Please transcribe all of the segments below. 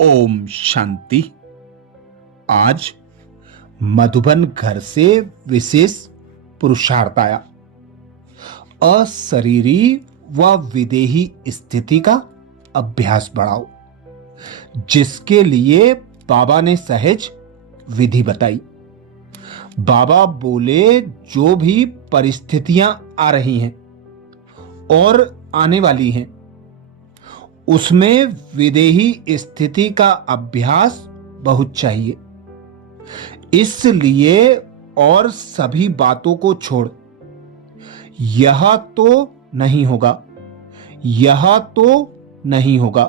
ओम शांति। आज मधुबन घर से विशेष पुरुषार्थ आया। अशरीरी व विदेही स्थिति का अभ्यास बढ़ाओ, जिसके लिए बाबा ने सहज विधि बताई। बाबा बोले, जो भी परिस्थितियां आ रही हैं और आने वाली हैं, उसमें विदेही स्थिति का अभ्यास बहुत चाहिए। इसलिए और सभी बातों को छोड़, यह तो नहीं होगा, यह तो नहीं होगा,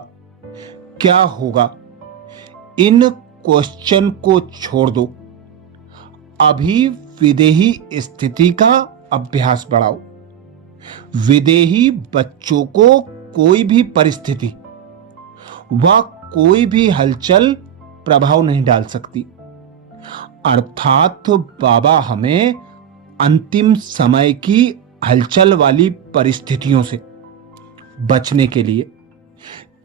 क्या होगा, इन क्वेश्चन को छोड़ दो। अभी विदेही स्थिति का अभ्यास बढ़ाओ। विदेही बच्चों को कोई भी परिस्थिति व कोई भी हलचल प्रभाव नहीं डाल सकती। अर्थात बाबा हमें अंतिम समय की हलचल वाली परिस्थितियों से बचने के लिए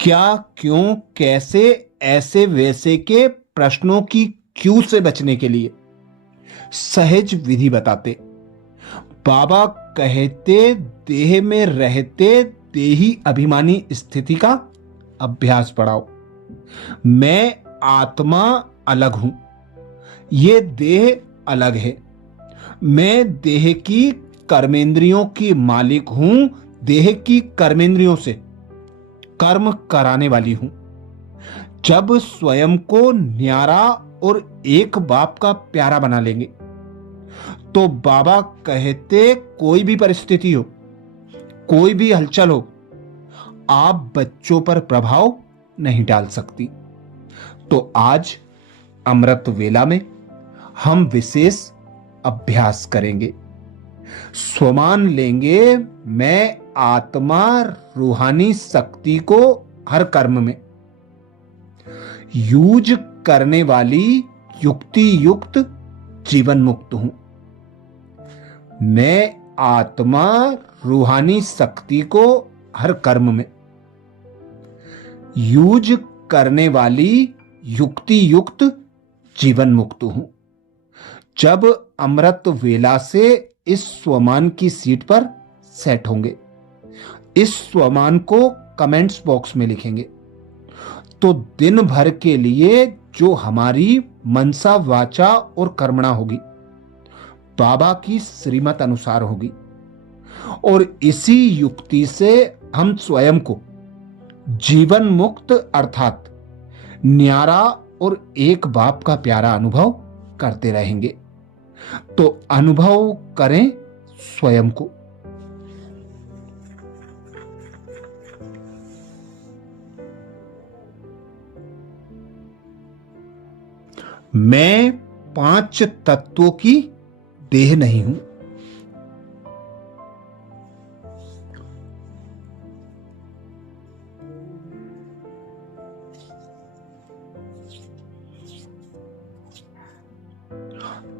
क्या, क्यों, कैसे, ऐसे वैसे के प्रश्नों की क्यों से बचने के लिए सहज विधि बताते। बाबा कहते, देह में रहते देही अभिमानी स्थिति का अभ्यास बढ़ाओ। मैं आत्मा अलग हूं, ये देह अलग है। मैं देह की कर्मेंद्रियों की मालिक हूं, देह की कर्मेंद्रियों से कर्म कराने वाली हूं। जब स्वयं को न्यारा और एक बाप का प्यारा बना लेंगे तो बाबा कहते, कोई भी परिस्थिति हो, कोई भी हलचल हो, आप बच्चों पर प्रभाव नहीं डाल सकती। तो आज अमृत वेला में हम विशेष अभ्यास करेंगे। स्वमान लेंगे, मैं आत्मा रूहानी शक्ति को हर कर्म में यूज करने वाली युक्ति युक्त जीवन मुक्त हूं। मैं आत्मा रूहानी शक्ति को हर कर्म में यूज करने वाली युक्ति युक्त जीवन मुक्त हूं। जब अमृत वेला से इस स्वमान की सीट पर सेट होंगे, इस स्वमान को कमेंट्स बॉक्स में लिखेंगे, तो दिन भर के लिए जो हमारी मनसा, वाचा और कर्मणा होगी, बाबा की श्रीमत अनुसार होगी। और इसी युक्ति से हम स्वयं को जीवन मुक्त अर्थात न्यारा और एक बाप का प्यारा अनुभव करते रहेंगे। तो अनुभव करें स्वयं को। मैं 5 तत्वों की देह नहीं हूं।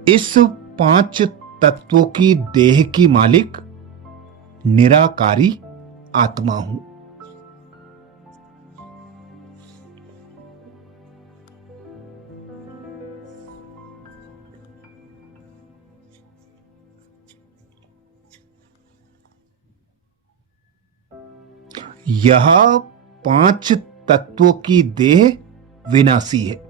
इस 5 तत्वों की देह की मालिक निराकारी आत्मा हूं। यह 5 तत्वों की देह विनाशी है।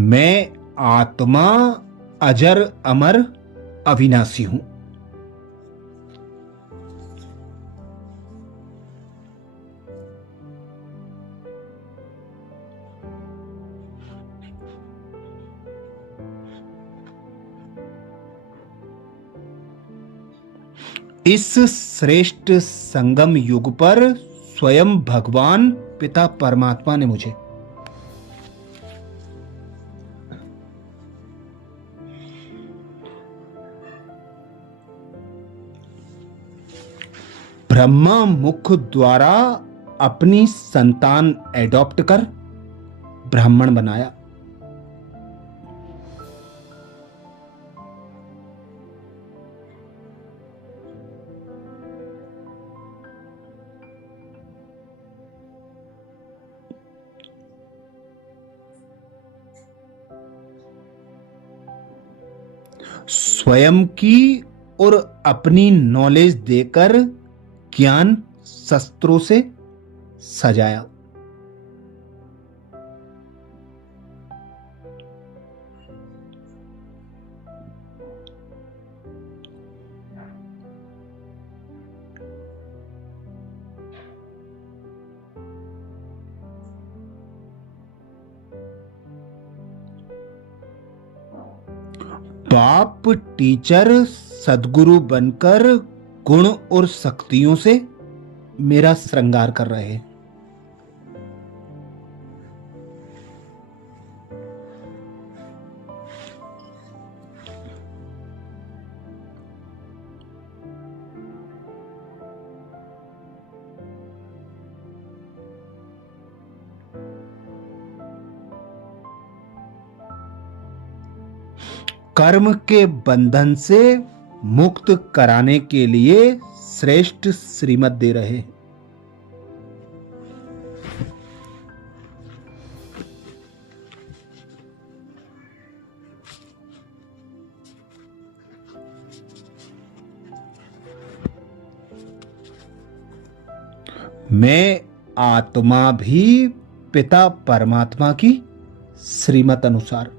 मैं आत्मा अजर अमर अविनाशी हूं। इस श्रेष्ठ संगम युग पर स्वयं भगवान पिता परमात्मा ने मुझे ब्रह्मा मुख द्वारा अपनी संतान एडॉप्ट कर ब्राह्मण बनाया। स्वयं की और अपनी नॉलेज देकर ज्ञान शस्त्रों से सजाया। बाप टीचर सदगुरु बनकर गुण और शक्तियों से मेरा श्रृंगार कर रहे हैं। कर्म के बंधन से मुक्त कराने के लिए श्रेष्ठ श्रीमत दे रहे हैं। मैं आत्मा भी पिता परमात्मा की श्रीमत अनुसार।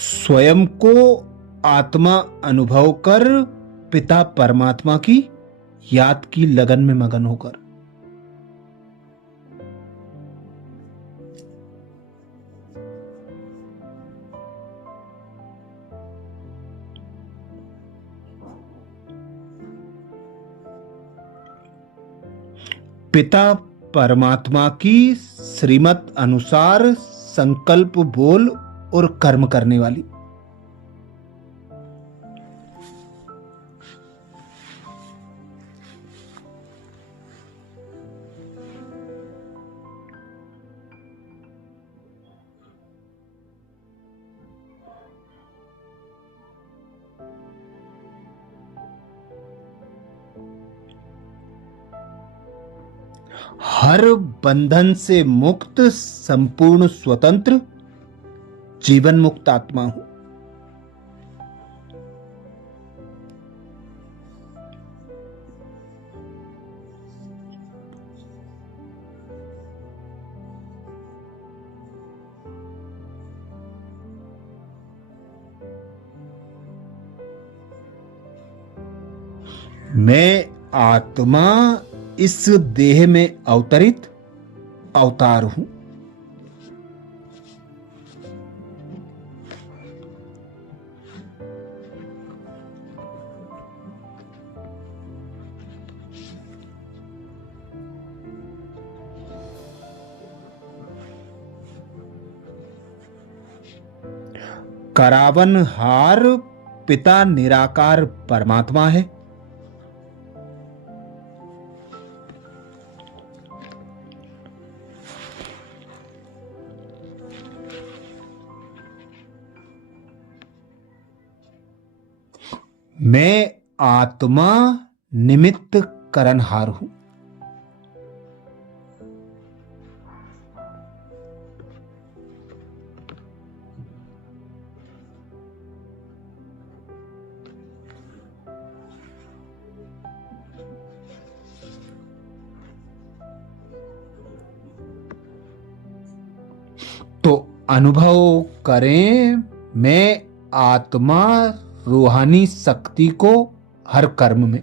स्वयं को आत्मा अनुभव कर पिता परमात्मा की याद की लगन में मगन होकर। पिता परमात्मा की श्रीमत अनुसार संकल्प बोल और कर्म करने वाली। हर बंधन से मुक्त संपूर्ण स्वतंत्र जीवन मुक्त आत्मा हूं। मैं आत्मा इस देह में अवतरित अवतार हूं। करावनहार पिता निराकार परमात्मा है। मैं आत्मा निमित्त करनहार हूं। तो अनुभव करें, मैं आत्मा रूहानी शक्ति को हर कर्म में।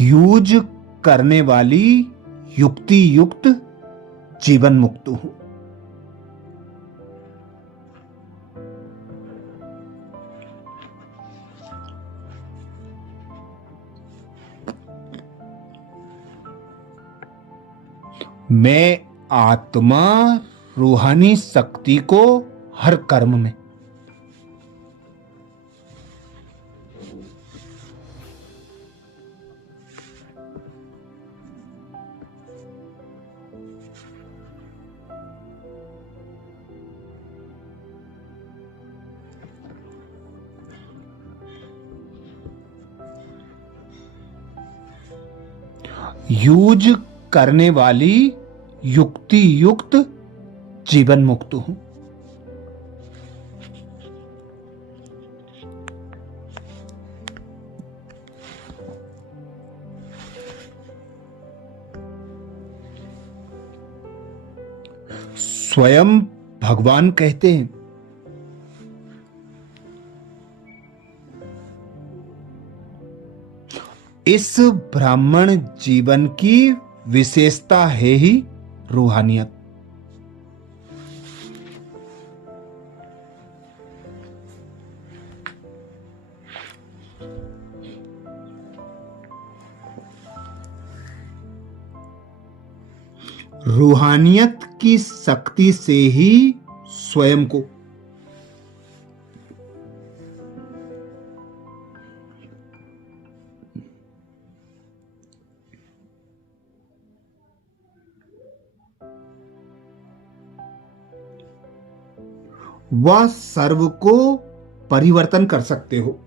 यूज करने वाली युक्ति युक्त जीवन मुक्त हूं। मैं आत्मा रूहानी शक्ति को हर कर्म में। यूज करने वाली युक्ति युक्त जीवन मुक्त हूं। स्वयं भगवान कहते हैं, इस ब्राह्मण जीवन की विशेषता है ही रूहानियत। रूहानियत की शक्ति से ही स्वयं को वह सर्व को परिवर्तन कर सकते हो।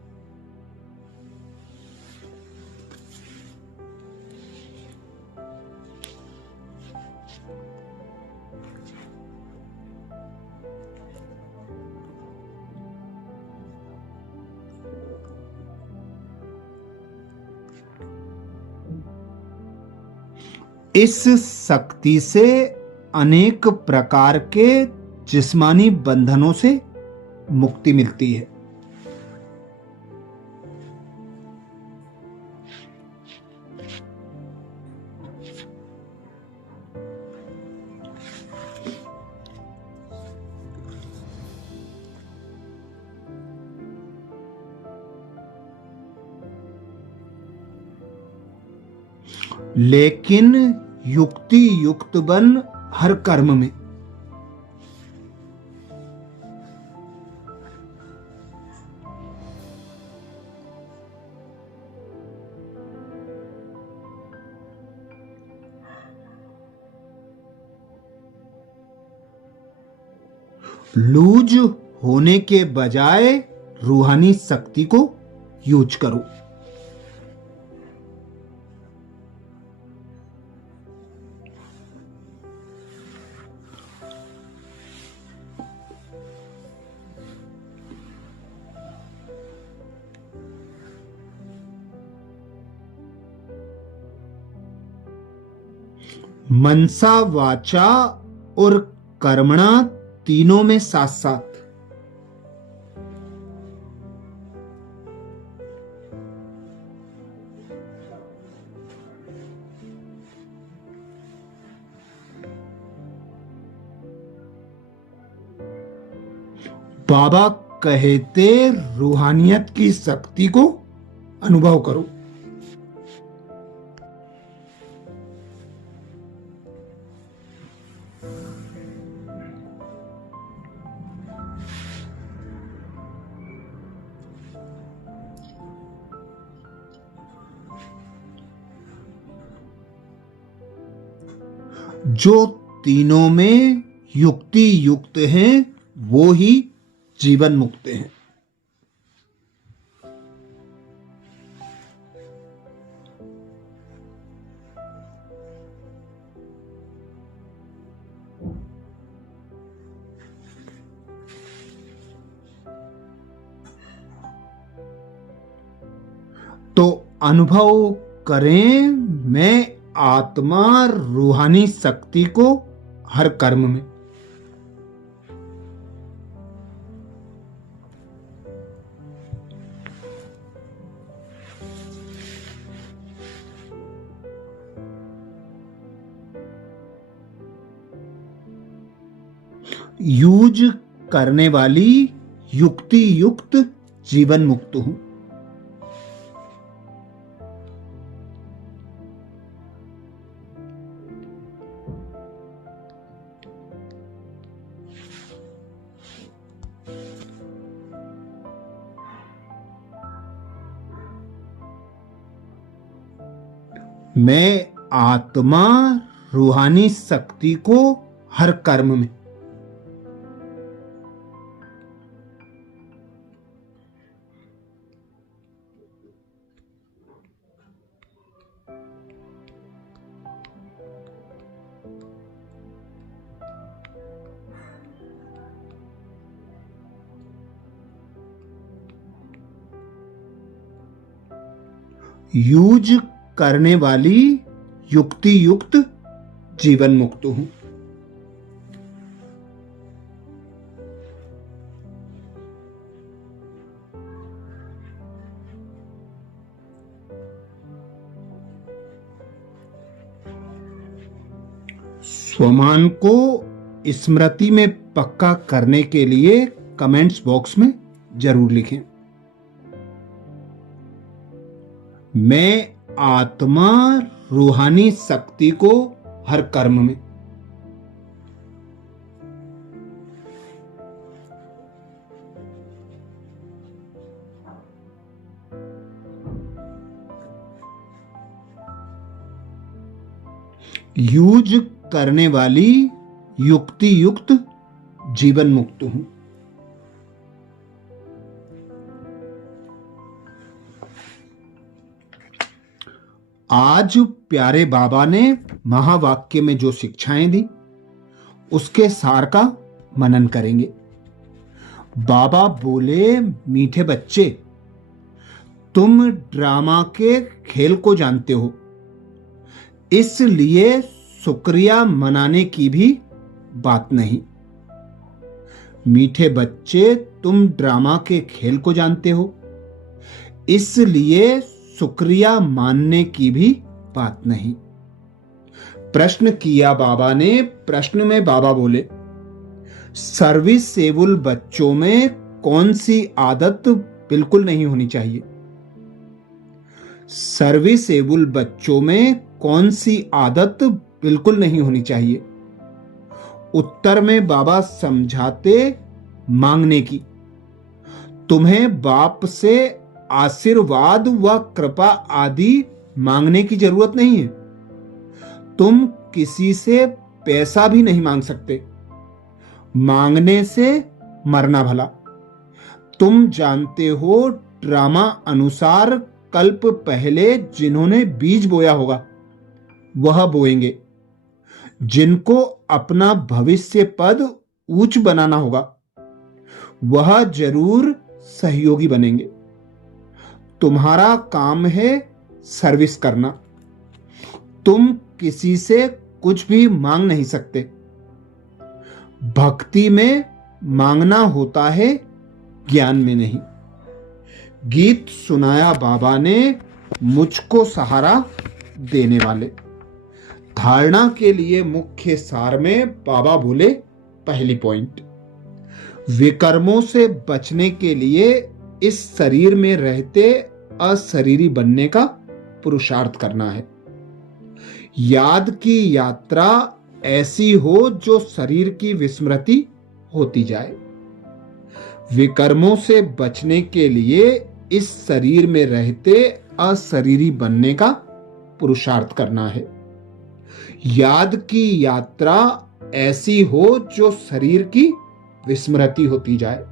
इस शक्ति से अनेक प्रकार के जिस्मानी बंधनों से मुक्ति मिलती है। लेकिन युक्ति युक्त बन हर कर्म में। लूज होने के बजाय रूहानी शक्ति को यूज करो। मनसा वाचा और कर्मणा तीनों में साथ साथ। बाबा कहते रूहानियत की शक्ति को अनुभव करो। जो तीनों में युक्ति युक्त हैं वो ही जीवन मुक्त हैं। तो अनुभव करें, मैं आत्मा रूहानी शक्ति को हर कर्म में। यूज करने वाली युक्ति युक्त जीवन मुक्त हूं। मैं आत्मा रूहानी शक्ति को हर कर्म में। यूज करने वाली युक्ति युक्त जीवन मुक्त हूं। स्वमान को स्मृति में पक्का करने के लिए कमेंट्स बॉक्स में जरूर लिखें। मैं आत्मा रूहानी शक्ति को हर कर्म में। यूज करने वाली युक्ति युक्त जीवन मुक्त हूं। आज प्यारे बाबा ने महावाक्य में जो शिक्षाएं दी उसके सार का मनन करेंगे। बाबा बोले, मीठे बच्चे, तुम ड्रामा के खेल को जानते हो, इसलिए शुक्रिया मनाने की भी बात नहीं। मीठे बच्चे, तुम ड्रामा के खेल को जानते हो, इसलिए शुक्रिया मानने की भी बात नहीं। प्रश्न किया बाबा ने। प्रश्न में बाबा बोले, सर्विसेबल बच्चों में कौन सी आदत बिल्कुल नहीं होनी चाहिए? सर्विसेबल बच्चों में कौन सी आदत बिल्कुल नहीं होनी चाहिए? उत्तर में बाबा समझाते, मांगने की। तुम्हें बाप से आशीर्वाद व कृपा आदि मांगने की जरूरत नहीं है। तुम किसी से पैसा भी नहीं मांग सकते। मांगने से मरना भला। तुम जानते हो, ड्रामा अनुसार कल्प पहले जिन्होंने बीज बोया होगा वह बोएंगे। जिनको अपना भविष्य पद ऊंच बनाना होगा वह जरूर सहयोगी बनेंगे। तुम्हारा काम है सर्विस करना। तुम किसी से कुछ भी मांग नहीं सकते। भक्ति में मांगना होता है, ज्ञान में नहीं। गीत सुनाया बाबा ने, मुझको सहारा देने वाले। धारणा के लिए मुख्य सार में बाबा बोले, पहली पॉइंट, विकर्मों से बचने के लिए इस शरीर में रहते अशरीरी बनने का पुरुषार्थ करना है। याद की यात्रा ऐसी हो जो शरीर की विस्मृति होती जाए। विकर्मों से बचने के लिए इस शरीर में रहते अशरीरी बनने का पुरुषार्थ करना है। याद की यात्रा ऐसी हो जो शरीर की विस्मृति होती जाए।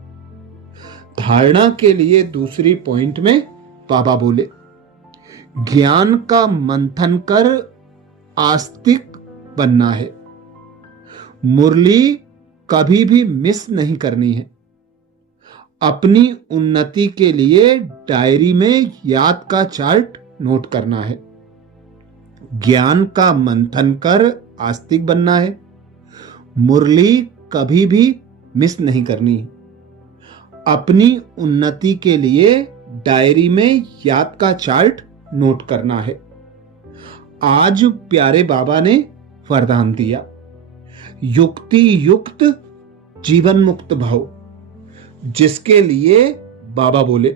धारणा के लिए दूसरी पॉइंट में बाबा बोले, ज्ञान का मंथन कर आस्तिक बनना है। मुरली कभी भी मिस नहीं करनी है। अपनी उन्नति के लिए डायरी में याद का चार्ट नोट करना है। ज्ञान का मंथन कर आस्तिक बनना है। मुरली कभी भी मिस नहीं करनी है। अपनी उन्नति के लिए डायरी में याद का चार्ट नोट करना है। आज प्यारे बाबा ने वरदान दिया, युक्ति युक्त जीवन मुक्त भव, जिसके लिए बाबा बोले,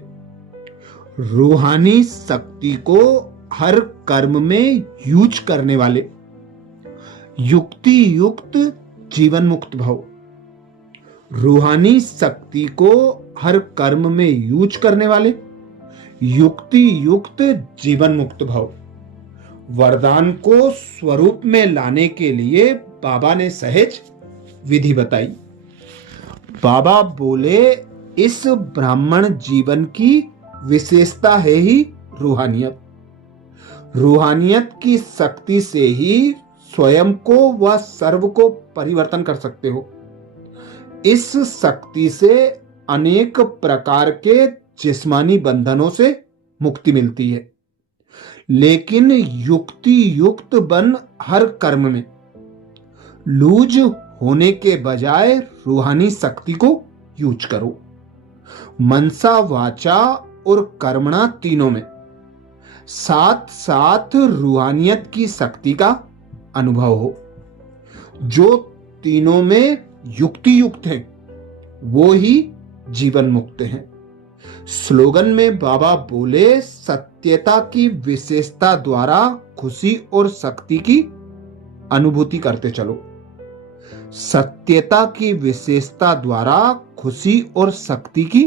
रूहानी शक्ति को हर कर्म में यूज करने वाले। युक्ति युक्त जीवन मुक्त भव। रूहानी शक्ति को हर कर्म में यूज करने वाले, युक्ति युक्त जीवन मुक्त भव। वरदान को स्वरूप में लाने के लिए बाबा ने सहज विधि बताई। बाबा बोले, इस ब्राह्मण जीवन की विशेषता है ही रूहानियत। रूहानियत की शक्ति से ही स्वयं को व सर्व को परिवर्तन कर सकते हो। इस शक्ति से अनेक प्रकार के जिस्मानी बंधनों से मुक्ति मिलती है, लेकिन युक्ति युक्त बन हर कर्म में लूज होने के बजाय रूहानी शक्ति को यूज करो। मनसा, वाचा और कर्मणा तीनों में साथ साथ रूहानियत की शक्ति का अनुभव हो। जो तीनों में युक्ति युक्त है वो ही जीवन मुक्त है। स्लोगन में बाबा बोले, सत्यता की विशेषता द्वारा खुशी और शक्ति की अनुभूति करते चलो। सत्यता की विशेषता द्वारा खुशी और शक्ति की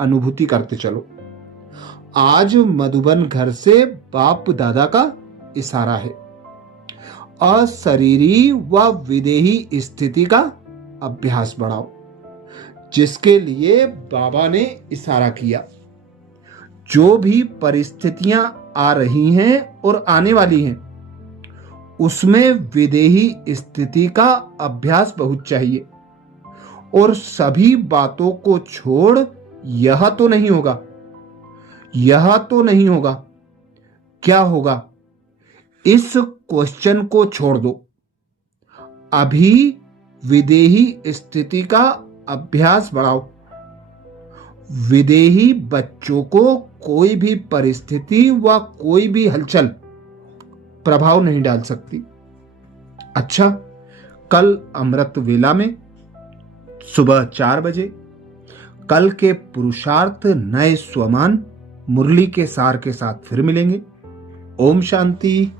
अनुभूति करते चलो। आज मधुबन घर से बाप दादा का इशारा है। अशरीरी व विदेही स्थिति का अभ्यास बढ़ाओ, जिसके लिए बाबा ने इशारा किया। जो भी परिस्थितियां आ रही हैं और आने वाली हैं, उसमें विदेही स्थिति का अभ्यास बहुत चाहिए। और सभी बातों को छोड़ यह तो नहीं होगा, यह तो नहीं होगा, क्या होगा, इस क्वेश्चन को छोड़ दो। अभी विदेही स्थिति का अभ्यास बढ़ाओ। विदेही बच्चों को कोई भी परिस्थिति व कोई भी हलचल प्रभाव नहीं डाल सकती। अच्छा, कल अमृत वेला में सुबह 4 बजे कल के पुरुषार्थ नए स्वमान मुरली के सार के साथ फिर मिलेंगे। ओम शांति।